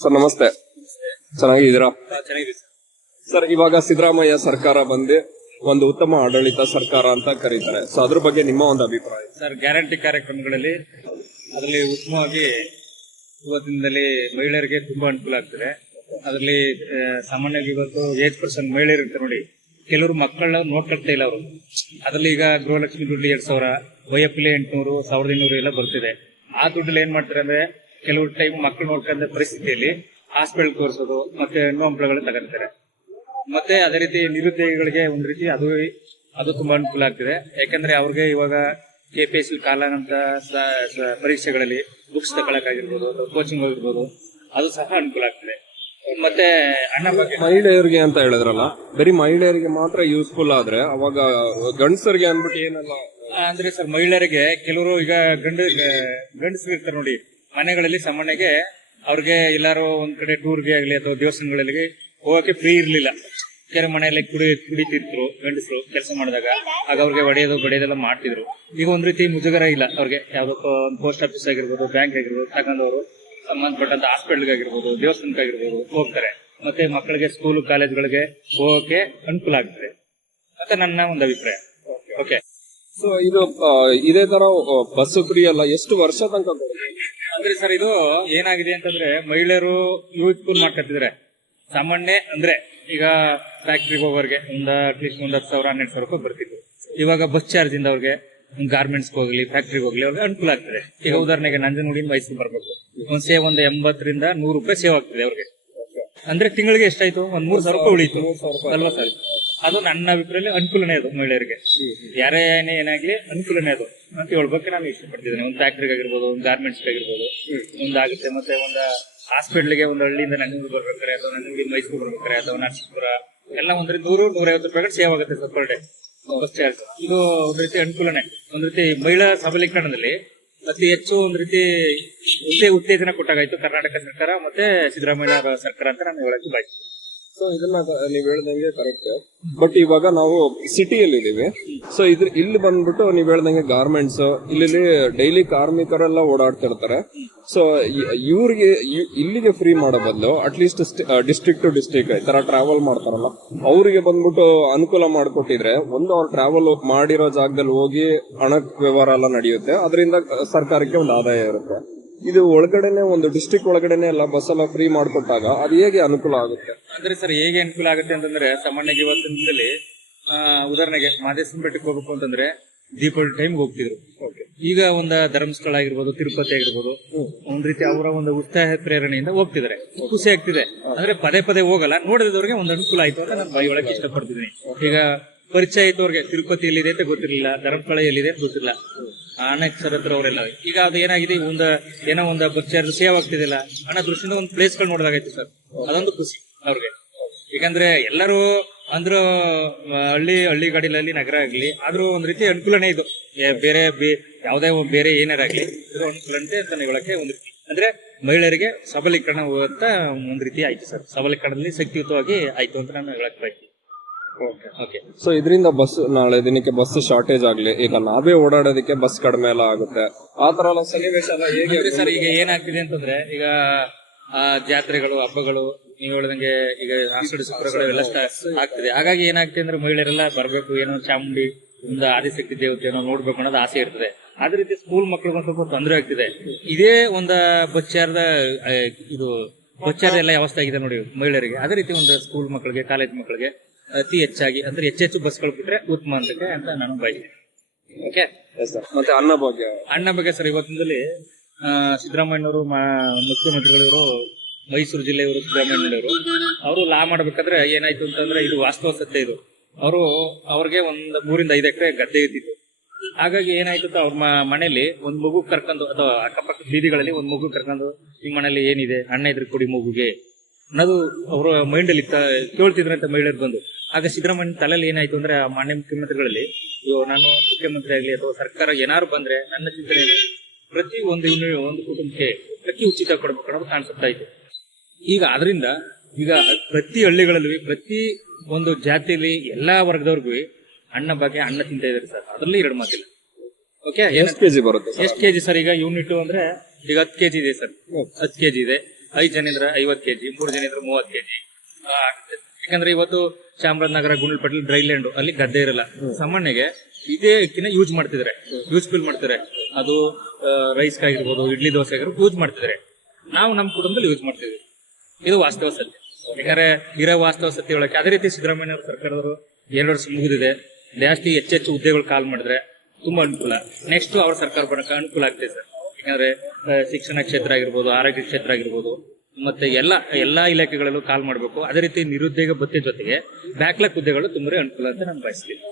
Sir ನಮಸ್ತೆ, ಚೆನ್ನಾಗಿದ್ದೀರಾ? ಚೆನ್ನಾಗಿದೆ ಸರ್, ಇವಾಗ ಸಿದ್ದರಾಮಯ್ಯ ಸರ್ಕಾರ ಬಂದು ಒಂದು ಉತ್ತಮ ಆಡಳಿತ ಸರ್ಕಾರ ಅಂತ ಕರೀತಾರೆ. ಸೊ ಅದ್ರ ಬಗ್ಗೆ ನಿಮ್ಮ ಒಂದು ಅಭಿಪ್ರಾಯ? ಸರ್, ಗ್ಯಾರಂಟಿ ಕಾರ್ಯಕ್ರಮಗಳಲ್ಲಿ ಅದರಲ್ಲಿ ಉತ್ತಮವಾಗಿ ಇವತ್ತಿನದಲ್ಲಿ ಮಹಿಳೆಯರಿಗೆ ತುಂಬಾ ಅನುಕೂಲ ಆಗ್ತದೆ. ಅದರಲ್ಲಿ ಸಾಮಾನ್ಯವಾಗಿ ಇವತ್ತು 8% ಮಹಿಳೆಯರು ಇರ್ತಾರೆ ನೋಡಿ. ಕೆಲವರು ಮಕ್ಕಳನ್ನ ನೋಡ್ಕೊಳ್ತಾ ಇಲ್ಲ ಅವರು. ಅದರಲ್ಲಿ ಈಗ ಗೃಹಲಕ್ಷ್ಮಿ ದುಡ್ಡು 2,000, ವೈಎಫ್ಎಲ್ 800, 1,200 ಎಲ್ಲ ಬರ್ತಿದೆ. ಆ ದುಡ್ಡಲ್ಲಿ ಏನ್ ಮಾಡ್ತಾರೆ ಅಂದ್ರೆ ಕೆಲವು ಟೈಮ್ ಮಕ್ಕಳು ನೋಡ್ಕೊಂಡ ಪರಿಸ್ಥಿತಿಯಲ್ಲಿ ಹಾಸ್ಪಿಟಲ್ ತೋರಿಸೋದು ಮತ್ತೆ ಹೆಣ್ಣು ಹಂಪಲಗಳು ತಗೊಂತಾರೆ. ಮತ್ತೆ ಅದೇ ರೀತಿ ನಿರುದ್ಯೋಗಿಗಳಿಗೆ ಒಂದ್ ರೀತಿ ಅದು ತುಂಬಾ ಅನುಕೂಲ ಆಗ್ತಿದೆ. ಯಾಕಂದ್ರೆ ಅವ್ರಿಗೆ ಇವಾಗ ಕೆಪಿಎಸ್ಸಿ ಕಾಲಾನಂತ ಪರೀಕ್ಷೆಗಳಲ್ಲಿ ಬುಕ್ಸ್ ತಗೊಳಕಾಗಿರ್ಬೋದು ಅಥವಾ ಕೋಚಿಂಗ್ ಹೋಗಿರ್ಬೋದು, ಅದು ಸಹ ಅನುಕೂಲ ಆಗ್ತದೆ. ಮತ್ತೆ ಅಣ್ಣ ಬಗ್ಗೆ ಮಹಿಳೆಯರಿಗೆ ಅಂತ ಹೇಳಿದ್ರಲ್ಲ, ಬರೀ ಮಹಿಳೆಯರಿಗೆ ಮಾತ್ರ ಯೂಸ್ಫುಲ್ ಆದ್ರೆ ಅವಾಗ ಗಂಡಸರಿಗೆ ಅಂದ್ಬಿಟ್ಟು ಏನಲ್ಲ ಅಂದ್ರೆ ಸರ್, ಮಹಿಳೆಯರಿಗೆ ಕೆಲವರು ಈಗ ಗಂಡಸರು ಇರ್ತಾರೆ ನೋಡಿ ಮನೆಗಳಲ್ಲಿ. ಸಾಮಾನ್ಯಗೆ ಅವ್ರಿಗೆ ಎಲ್ಲಾರು ಒಂದ್ ಕಡೆ ಟೂರ್ಗೆ ಆಗ್ಲಿ ಅಥವಾ ದೇವಸ್ಥಾನಗಳಲ್ಲಿ ಹೋಗಕ್ಕೆ ಫ್ರೀ ಇರ್ಲಿಲ್ಲ. ಕೆಲವು ಮನೆಯಲ್ಲಿ ಕುಡಿತಿದ್ರು ಗಂಡಸರು ಕೆಲಸ ಮಾಡಿದಾಗ. ಆಗ ಅವ್ರಿಗೆ ಬಡಿಯೋದೆಲ್ಲ ಮಾಡ್ತಿದ್ರು. ಈಗ ಒಂದ್ ರೀತಿ ಮುಜುಗರ ಇಲ್ಲ ಅವ್ರಿಗೆ. ಯಾವ್ದಕ್ಕೋ ಒಂದು ಪೋಸ್ಟ್ ಆಫೀಸ್ ಆಗಿರ್ಬೋದು, ಬ್ಯಾಂಕ್ ಆಗಿರ್ಬೋದು ತಗೊಂಡವರು ಸಂಬಂಧಪಟ್ಟಂತ ಹಾಸ್ಪಿಟಲ್ ಆಗಿರ್ಬೋದು, ದೇವಸ್ಥಾನಕ್ಕಾಗಿರ್ಬೋದು ಹೋಗ್ತಾರೆ. ಮತ್ತೆ ಮಕ್ಕಳಿಗೆ ಸ್ಕೂಲ್ ಕಾಲೇಜ್ಗಳಿಗೆ ಹೋಗಕ್ಕೆ ಅನುಕೂಲ ಆಗ್ತದೆ ಅಂತ ನನ್ನ ಒಂದು ಅಭಿಪ್ರಾಯ. ಓಕೆ. ಸೊ ಇದು ಇದೇ ತರ ಬಸ್ ಫ್ರೀ ಅಲ್ಲ, ಎಷ್ಟು ವರ್ಷ ತನಕ ಅಂದ್ರೆ ಸರ್, ಇದು ಏನಾಗಿದೆ ಅಂತಂದ್ರೆ ಮಹಿಳೆಯರು ಯೂಸ್ಫುಲ್ ಮಾಡ್ಕೊತಿದ್ರೆ. ಸಾಮಾನ್ಯ ಅಂದ್ರೆ ಈಗ ಫ್ಯಾಕ್ಟ್ರಿಗೆ ಹೋಗೋರಿಗೆ ಅಟ್ಲೀಸ್ಟ್ 10,000 12,000 ಬರ್ತಿದ್ರು. ಇವಾಗ ಬಸ್ ಚಾರ್ಜ್ ಇಂದ ಅವ್ರಿಗೆ ಗಾರ್ಮೆಂಟ್ಸ್ ಹೋಗ್ಲಿ, ಫ್ಯಾಕ್ಟ್ರಿಗೆ ಹೋಗ್ಲಿ ಅವ್ರಿಗೆ ಅನುಕೂಲ ಆಗ್ತದೆ. ಈಗ ಉದಾಹರಣೆಗೆ ನಂಜನಗೂಡಿಂದ ಮೈಸೂರು ಬರ್ಬೇಕು, ಒಂದು 80 ರಿಂದ 100 ರೂಪಾಯಿ ಸೇವ್ ಆಗ್ತದೆ ಅವ್ರಿಗೆ. ಅಂದ್ರೆ ತಿಂಗಳಿಗೆ ಎಷ್ಟಾಯ್ತು? 3,000 ರೂಪಾಯಿ ಉಳಿತು ಅಲ್ವಾ ಸರ್? ಅದು ನನ್ನ ಅಭಿಪ್ರಾಯದಲ್ಲಿ ಅನುಕೂಲನೇ ಅದು ಮಹಿಳೆಯರಿಗೆ. ಯಾರೇ ಏನಾಗ್ಲಿ ಅನುಕೂಲನೇ ಅದು ಅಂತ ಹೇಳ್ಬೇಕು ನಾನು ಇಷ್ಟಪಡ್ತಿದ್ದೇನೆ. ಒಂದು ಫ್ಯಾಕ್ಟ್ರಿಗೆ ಆಗಿರ್ಬೋದು, ಒಂದು ಗಾರ್ಮೆಂಟ್ಸ್ ಆಗಿರ್ಬೋದು ಒಂದಾಗುತ್ತೆ. ಮತ್ತೆ ಒಂದು ಹಾಸ್ಪಿಟಲ್ಗೆ ಒಂದು ಹಳ್ಳಿಯಿಂದ ನಂಜನಗೂಡು ಬರ್ಬೇಕಾರೆ ಅಥವಾ ನಂಜನಗೂಡಿ ಮೈಸೂರು ಬರ್ಬೇಕಾರೆ ಅಥವಾ ನರಸೀಪುರ ಎಲ್ಲ 100-150 ರೂಪಾಯಿ ಸೇವ್ ಆಗುತ್ತೆ sir per day bus charge. ಇದು ಒಂದ್ ರೀತಿ ಅನುಕೂಲನೇ. ಒಂದ್ ರೀತಿ ಮಹಿಳಾ ಸಬಲೀಕರಣದಲ್ಲಿ ಅತಿ ಹೆಚ್ಚು ಒಂದ್ ರೀತಿ ಉತ್ತೇಜನ ಕೊಟ್ಟಾಗಾಯ್ತು ಕರ್ನಾಟಕ ಸರ್ಕಾರ ಮತ್ತೆ ಸಿದ್ದರಾಮಯ್ಯ ಸರ್ಕಾರ ಅಂತ ನಾನು ಹೇಳಕ್ಕೆ ಬಯಸ್ತೀನಿ. ಸೊ ಇದನ್ನ ನೀವ್ ಹೇಳ್ದಂಗೆ ಕರೆಕ್ಟ್. ಬಟ್ ಇವಾಗ ನಾವು ಸಿಟಿಯಲ್ಲಿ ಇದೀವಿ. ಸೊ ಇಲ್ಲಿ ಬಂದ್ಬಿಟ್ಟು ನೀವ್ ಹೇಳ್ದಂಗೆ ಗಾರ್ಮೆಂಟ್ಸ್ ಇಲ್ಲಿ ಡೈಲಿ ಕಾರ್ಮಿಕರೆಲ್ಲ ಓಡಾಡ್ತಿರ್ತಾರೆ. ಸೊ ಇವ್ರಿಗೆ ಇಲ್ಲಿಗೆ ಫ್ರೀ ಮಾಡೋ ಬದಲು ಅಟ್ಲೀಸ್ಟ್ ಡಿಸ್ಟ್ರಿಕ್ಟ್ ಟು ಡಿಸ್ಟ್ರಿಕ್ಟ್ ಈ ತರ ಟ್ರಾವೆಲ್ ಮಾಡ್ತಾರಲ್ಲ, ಅವ್ರಿಗೆ ಬಂದ್ಬಿಟ್ಟು ಅನುಕೂಲ ಮಾಡ್ಕೊಟ್ಟಿದ್ರೆ ಒಂದು ಅವ್ರು ಟ್ರಾವೆಲ್ ಮಾಡಿರೋ ಜಾಗದಲ್ಲಿ ಹೋಗಿ ಹಣ ವ್ಯವಹಾರ ಎಲ್ಲ ನಡೆಯುತ್ತೆ. ಅದರಿಂದ ಸರ್ಕಾರಕ್ಕೆ ಒಂದು ಆದಾಯ ಇರುತ್ತೆ. ಇದು ಒಳಗಡೆನೆ ಒಂದು ಡಿಸ್ಟ್ರಿಕ್ಟ್ ಒಳಗಡೆನೆ ಎಲ್ಲ ಬಸ್ ಎಲ್ಲ ಫ್ರೀ ಮಾಡ್ಕೊಟ್ಟಾಗ ಅದು ಹೇಗೆ ಅನುಕೂಲ ಆಗುತ್ತೆ? ಅಂದ್ರೆ ಸರ್, ಹೇಗೆ ಅನುಕೂಲ ಆಗುತ್ತೆ ಅಂತಂದ್ರೆ ಸಾಮಾನ್ಯವಾಗಿ ಇವತ್ತಿನ ದಿನದಲ್ಲಿ ಉದಾಹರಣೆಗೆ ಮಾದೇಶ್ವರ ಬೆಟ್ಟಕ್ಕೆ ಹೋಗಬೇಕು ಅಂತಂದ್ರೆ ದೀಪಾವಳಿ ಟೈಮ್ ಹೋಗ್ತಿದ್ರು. ಈಗ ಒಂದು ಧರ್ಮಸ್ಥಳ ಆಗಿರ್ಬೋದು, ತಿರುಪತಿ ಆಗಿರ್ಬೋದು, ಒಂದ್ ರೀತಿ ಅವರ ಒಂದು ಉತ್ಸಾಹ ಪ್ರೇರಣೆಯಿಂದ ಹೋಗ್ತಿದ್ದಾರೆ. ಖುಷಿ ಆಗ್ತಿದೆ. ಅಂದ್ರೆ ಪದೇ ಹೋಗಲ್ಲ, ನೋಡಿದವ್ರಿಗೆ ಒಂದು ಅನುಕೂಲ ಆಯ್ತು ಅಂತ ನಾನು ಹೇಳಕ್ ಇಷ್ಟಪಡ್ತಿದ್ದೀನಿ. ಈಗ ಪರಿಚಯ ಇದ್ದವ್ರಿಗೆ ತಿರುಪತಿ ಎಲ್ಲಿದೆ ಅಂತ ಗೊತ್ತಿರಲಿಲ್ಲ, ಧರ್ಮಸ್ಥಳ ಎಲ್ಲಿದೆ ಅಂತ ಗೊತ್ತಿಲ್ಲ, ಅನೇಕ ಸರ್ ಹತ್ರ ಅವರೆಲ್ಲ. ಈಗ ಅದು ಏನಾಗಿದೆ, ಏನೋ ಒಂದು ಬಸ್ ಚಾರ್ಜ್ ಸೇವ್ ಆಗ್ತಿದಿಲ್ಲ ಅನ್ನೋ ದೃಷ್ಟಿಯಿಂದ ಒಂದು ಪ್ಲೇಸ್ ಗಳು ನೋಡಿದಾಗೈತೆ ಸರ್. ಅದೊಂದು ಖುಷಿ ಅವ್ರಿಗೆ. ಯಾಕಂದ್ರೆ ಎಲ್ಲರೂ ಅಂದ್ರೂ ಹಳ್ಳಿ ಗಾಡಿಲಲ್ಲಿ ನಗರ ಆಗ್ಲಿ ಆದ್ರೂ ಒಂದ್ ರೀತಿ ಅನುಕೂಲನೇ ಇದು. ಬೇರೆ ಯಾವ್ದೇ ಬೇರೆ ಏನಾರಾಗ್ಲಿ ಇದು ಅನುಕೂಲತೆ ಅಂತ ಹೇಳಕ್ಕೆ ಒಂದು ರೀತಿ. ಅಂದ್ರೆ ಮಹಿಳೆಯರಿಗೆ ಸಬಲೀಕರಣ ಅಂತ ಒಂದ್ ರೀತಿ ಆಯ್ತು ಸರ್. ಸಬಲೀಕರಣದಲ್ಲಿ ಶಕ್ತಿಯುತವಾಗಿ ಆಯ್ತು ಅಂತ ನಾನು ಹೇಳಕ್ ಬಯಸ್ತೀನಿ. ಸೊ ಇದರಿಂದ ಬಸ್ ನಾಳೆ ದಿನಕ್ಕೆ ಬಸ್ ಶಾರ್ಟೇಜ್ ಆಗ್ಲಿ, ಈಗ ನಾವೇ ಓಡಾಡೋದಕ್ಕೆ ಬಸ್ ಕಡಿಮೆ ಎಲ್ಲ ಆಗುತ್ತೆ. ಆ ತರ ಎಲ್ಲ ಸನ್ನಿವೇಶ ಎಲ್ಲ ಹೇಗೆ ಸರ್? ಈಗ ಏನಾಗ್ತಿದೆ ಅಂತಂದ್ರೆ ಈಗ ಜಾತ್ರೆಗಳು, ಹಬ್ಬಗಳು, ನೀವು ಹೇಳ್ದಂಗೆ ಈಗ ಆಷಾಢ ಶುಕ್ರಗಳು ಎಲ್ಲ ಆಗ್ತಿದೆ. ಹಾಗಾಗಿ ಏನಾಗ್ತಿದೆ ಅಂದ್ರೆ ಮಹಿಳೆಯರೆಲ್ಲ ಬರ್ಬೇಕು, ಏನೋ ಚಾಮುಂಡಿ ಒಂದು ಆದಿಶಕ್ತಿ ದೇವತೆ ಏನೋ ನೋಡ್ಬೇಕು ಅನ್ನೋದು ಆಸೆ ಇರ್ತದೆ. ಅದೇ ರೀತಿ ಸ್ಕೂಲ್ ಮಕ್ಳಿಗೆ ಒಂದ್ ಸ್ವಲ್ಪ ತೊಂದರೆ ಆಗ್ತಿದೆ. ಇದೇ ಒಂದು ಬಚ್ಚಾರದ ಎಲ್ಲ ವ್ಯವಸ್ಥೆ ಆಗಿದೆ ನೋಡಿ ಮಹಿಳೆಯರಿಗೆ. ಅದೇ ರೀತಿ ಒಂದು ಸ್ಕೂಲ್ ಮಕ್ಕಳಿಗೆ, ಕಾಲೇಜ್ ಮಕ್ಕಳಿಗೆ ಅತಿ ಹೆಚ್ಚಾಗಿ ಅಂದ್ರೆ ಹೆಚ್ಚೆಚ್ಚು ಬಸ್ಗಳು ಬಿಟ್ರೆ ಉತ್ತಮ ಅಂತ ನಾನು ಬಯಸ್ತೀನಿ. ಓಕೆ. ಮತ್ತೆ ಅನ್ನ ಬಗ್ಗೆ ಸರ್, ಇವತ್ತಿನಲ್ಲಿ ಸಿದ್ದರಾಮಯ್ಯನವರು ಮುಖ್ಯಮಂತ್ರಿಗಳು, ಮೈಸೂರು ಜಿಲ್ಲೆಯವರು ಸಿದ್ದರಾಮಯ್ಯನವರು ಅವರು ಲಾ ಮಾಡಬೇಕಾದ್ರೆ ಏನಾಯ್ತು ಅಂತಂದ್ರೆ, ಇದು ವಾಸ್ತವ ಸತ್ಯ. ಇದು ಅವ್ರಿಗೆ ಒಂದು 3-5 ಎಕರೆ ಗದ್ದೆ ಇದ್ದಿತ್ತು. ಹಾಗಾಗಿ ಏನಾಯ್ತು, ಅವ್ರ ಮನೆಯಲ್ಲಿ ಒಂದ್ ಮಗು ಕರ್ಕೊಂಡು ಅಥವಾ ಅಕ್ಕಪಕ್ಕ ಬೀದಿಗಳಲ್ಲಿ ಒಂದ್ ಮಗು ಕರ್ಕೊಂಡು ಈ ಮನೇಲಿ ಏನಿದೆ, ಅಣ್ಣ ಇದ್ರೆ ಕೊಡಿ ಮಗುಗೆ ಅನ್ನೋದು ಅವರ ಮೈಂಡ್ ಅಲ್ಲಿ ಕೇಳ್ತಿದ್ರಂತ ಮಹಿಳೆಯರು ಬಂದು. ಆಗ ಸಿದ್ದರಾಮಯ್ಯ ತಲೆಯಲ್ಲಿ ಏನಾಯ್ತು ಅಂದ್ರೆ, ಆ ಮಾನ್ಯ ಮುಖ್ಯಮಂತ್ರಿಗಳಲ್ಲಿ ನಾನು ಮುಖ್ಯಮಂತ್ರಿ ಆಗ್ಲಿ ಅಥವಾ ಸರ್ಕಾರ ಏನಾರು ಬಂದ್ರೆ ನನ್ನ ಚಿಂತನೆ ಪ್ರತಿ ಒಂದು ಕುಟುಂಬಕ್ಕೆ ಪ್ರತಿ ಉಚಿತ ಕೊಡ್ಬೇಕು ಅನ್ನೋದು ಕಾಣಿಸ್ತಾ ಇತ್ತು. ಈಗ ಅದರಿಂದ ಪ್ರತಿ ಹಳ್ಳಿಗಳಲ್ಲಿ ಪ್ರತಿ ಒಂದು ಜಾತಿಯಲ್ಲಿ ಎಲ್ಲಾ ವರ್ಗದವ್ರಿಗೂ ಅಣ್ಣ ತಿಂತಾ ಇದಾರೆ ಸರ್. ಅದರಲ್ಲಿ 2 ಮಾತಿಲ್ಲ. ಓಕೆ. ಎಷ್ಟು ಕೆಜಿ ಬರುತ್ತೆ? ಎಷ್ಟು ಕೆಜಿ ಸರ್? ಈಗ ಯೂನಿಟ್ ಅಂದ್ರೆ ಈಗ 10 ಕೆಜಿ ಇದೆ ಸರ್. 10 ಕೆಜಿ ಇದೆ. 5 ಜನ ಇದ್ರೆ 50 ಕೆಜಿ, 3 ಜನ ಇದ್ರೆ 30 ಕೆಜಿ ಆಗುತ್ತೆ. ಯಾಕಂದ್ರೆ ಇವತ್ತು ಚಾಮರಾಜನಗರ, ಗುಂಡ್ಲುಪೇಟೆ ಡ್ರೈ ಲ್ಯಾಂಡ್ ಅಲ್ಲಿ ಗದ್ದೆ ಇರಲ್ಲ. ಸಾಮಾನ್ಯಗೆ ಇದೇ ಅಕ್ಕಿನ ಯೂಸ್ ಮಾಡ್ತಿದ್ರೆ, ಯೂಸ್ಫುಲ್ ಮಾಡ್ತಾರೆ. ಅದು ರೈಸ್ ಆಗಿರ್ಬೋದು, ಇಡ್ಲಿ ದೋಸೆ ಆಗಿರ್ಬೋದು ಯೂಸ್ ಮಾಡ್ತಿದ್ರೆ. ನಾವು ನಮ್ಮ ಕುಟುಂಬದಲ್ಲಿ ಯೂಸ್ ಮಾಡ್ತಿದ್ವಿ. ಇದು ವಾಸ್ತವ ಸತ್ಯ. ಯಾಕಂದ್ರೆ ಇರೋ ವಾಸ್ತವ ಸತ್ಯ ಒಳಗೆ ಅದೇ ರೀತಿ ಸಿದ್ದರಾಮಯ್ಯ ಅವರು ಸರ್ಕಾರದವರು 2 ವರ್ಷ ಮುಗಿದಿದೆ. ಜಾಸ್ತಿ ಹೆಚ್ಚೆಚ್ಚು ಹುದ್ದೆಗಳು ಕಾಲ್ ಮಾಡಿದ್ರೆ ತುಂಬಾ ಅನುಕೂಲ. ನೆಕ್ಸ್ಟ್ ಅವ್ರ ಸರ್ಕಾರ ಬರೋಕೆ ಅನುಕೂಲ ಆಗ್ತದೆ ಸರ್. ಯಾಕಂದ್ರೆ ಶಿಕ್ಷಣ ಕ್ಷೇತ್ರ ಆಗಿರ್ಬೋದು, ಆರೋಗ್ಯ ಕ್ಷೇತ್ರ ಆಗಿರ್ಬೋದು, ಮತ್ತೆ ಎಲ್ಲಾ ಇಲಾಖೆಗಳಲ್ಲೂ ಕಾಲ್ ಮಾಡಬೇಕು. ಅದೇ ರೀತಿ ನಿರುದ್ಯೋಗ ಭತ್ಯೆ ಜೊತೆಗೆ ಬ್ಯಾಕ್ಲಾಗ್ ಹುದ್ದೆಗಳು ತುಂಬಾ ಅನುಕೂಲ ಅಂತ ನಾನು ಬಯಸ್ತೀನಿ.